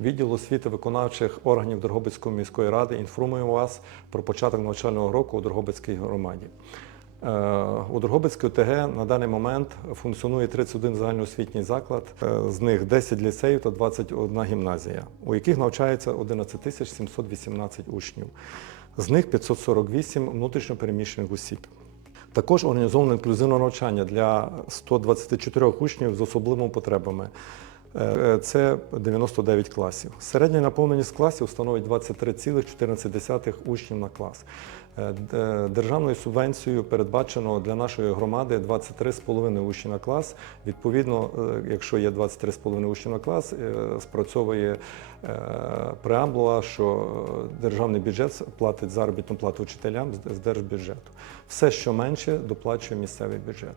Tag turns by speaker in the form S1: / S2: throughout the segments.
S1: Відділ освіти виконавчих органів Дрогобицької міської ради інформує вас про початок навчального року у Дрогобицькій громаді. Е, У Дрогобицькій ОТГ на даний момент функціонує 31 загальноосвітній заклад, е, з них 10 ліцеїв та 21 гімназія, у яких навчається 11 тисяч 718 учнів. З них 548 внутрішньопереміщених осіб. Також організовано інклюзивне навчання для 124 учнів з особливими потребами. Е, Це 99 класів. Середня наповненість класів становить 23,14 учнів на клас. Е, Державною субвенцією передбачено для нашої громади 23,5 учні на клас. Відповідно, е, якщо є 23,5 учні на клас, е, спрацьовує е, преамбула, що е, державний бюджет платить заробітну плату вчителям з держбюджету. Все, що менше, доплачує місцевий бюджет.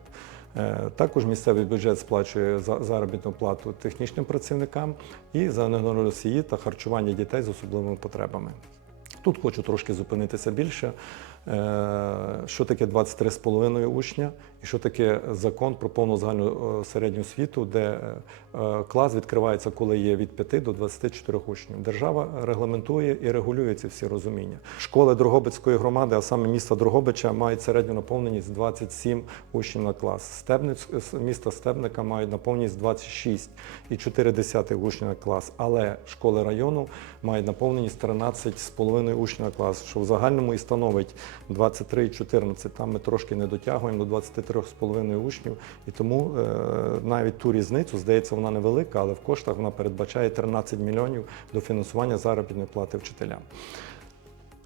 S1: Е, Також місцевий бюджет сплачує за- заробітну плату технічним працівникам і за енергоносії та харчування дітей з особливими потребами. Тут хочу трошки зупинитися більше. Е, Що таке 23,5 учня і що таке закон про повну загальну е, середню освіту, де е, е, клас відкривається, коли є від 5 до 24 учнів. Держава регламентує і регулює ці всі розуміння. Школи Дрогобицької громади, а саме міста Дрогобича, мають середню наповненість 27 учнів на клас. Стебниць міста Стебника мають наповненість 26 і 4 учнів на клас. Але школи району мають наповненість 13,5 учнів на клас, що в загальному і становить 23,14. Там ми трошки не дотягуємо до 23,5 учнів. І тому е, навіть ту різницю, здається, вона невелика, але в коштах вона передбачає 13 мільйонів до фінансування заробітної плати вчителям.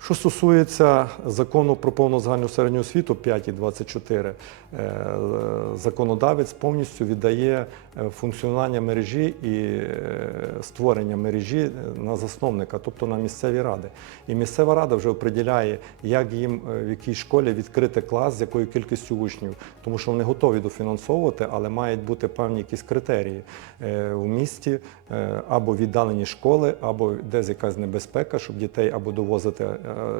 S1: Що стосується закону про повну загальну середню освіту 5.24, е, законодавець повністю віддає е, функціонування мережі і е, створення мережі на засновника, тобто на місцеві ради. І місцева рада вже определяє, як їм в якій школі відкрити клас, з якою кількістю учнів, тому що вони готові дофінансовувати, але мають бути певні якісь критерії у місті або віддалені школи, або десь якась небезпека, щоб дітей або довозити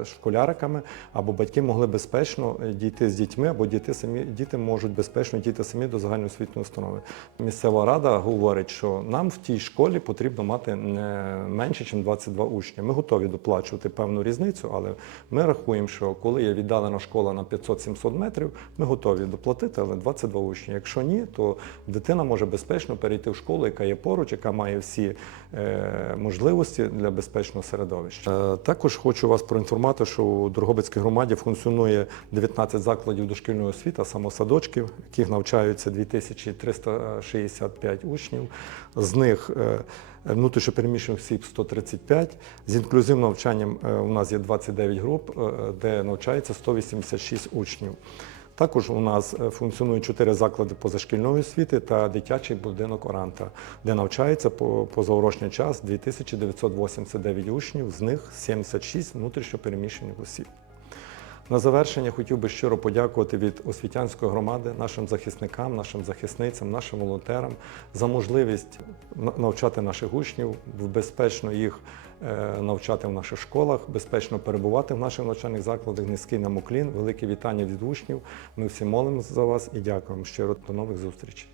S1: школяриками, або батьки могли безпечно е, дійти з дітьми, або діти самі діти можуть безпечно дійти самі до загальноосвітньої установи. Місцева рада говорить, що нам в тій школі потрібно мати не менше, ніж 22 учні. Ми готові доплачувати певну різницю, але ми рахуємо, що коли є віддалена школа на 500-700 метрів, ми готові доплатити, але 22 учні. Якщо ні, то дитина може безпечно перейти в школу, яка є поруч, яка має всі е, можливості для безпечного середовища. Е, також хочу вас проінформувати, що у Дрогобицькій громаді функціонує 19 закладів дошкільної освіти, самосадочків, в яких навчаються 2365 учнів. З них е, внутрішньопереміщених осіб 135. З інклюзивним навчанням е, у нас є 29 груп, е, де навчається 186 учнів. Також у нас е, функціонують чотири заклади позашкільної освіти та дитячий будинок Оранта, де навчається по позаурочний час 2989 учнів, з них 76 внутрішньопереміщених осіб. На завершення хотів би щиро подякувати від освітянської громади нашим захисникам, нашим захисницям, нашим волонтерам за можливість навчати наших учнів, в безпечно їх навчати в наших школах, безпечно перебувати в наших навчальних закладах. Низький нам уклін, велике вітання від учнів. Ми всі молимося за вас і дякуємо щиро. До нових зустрічей.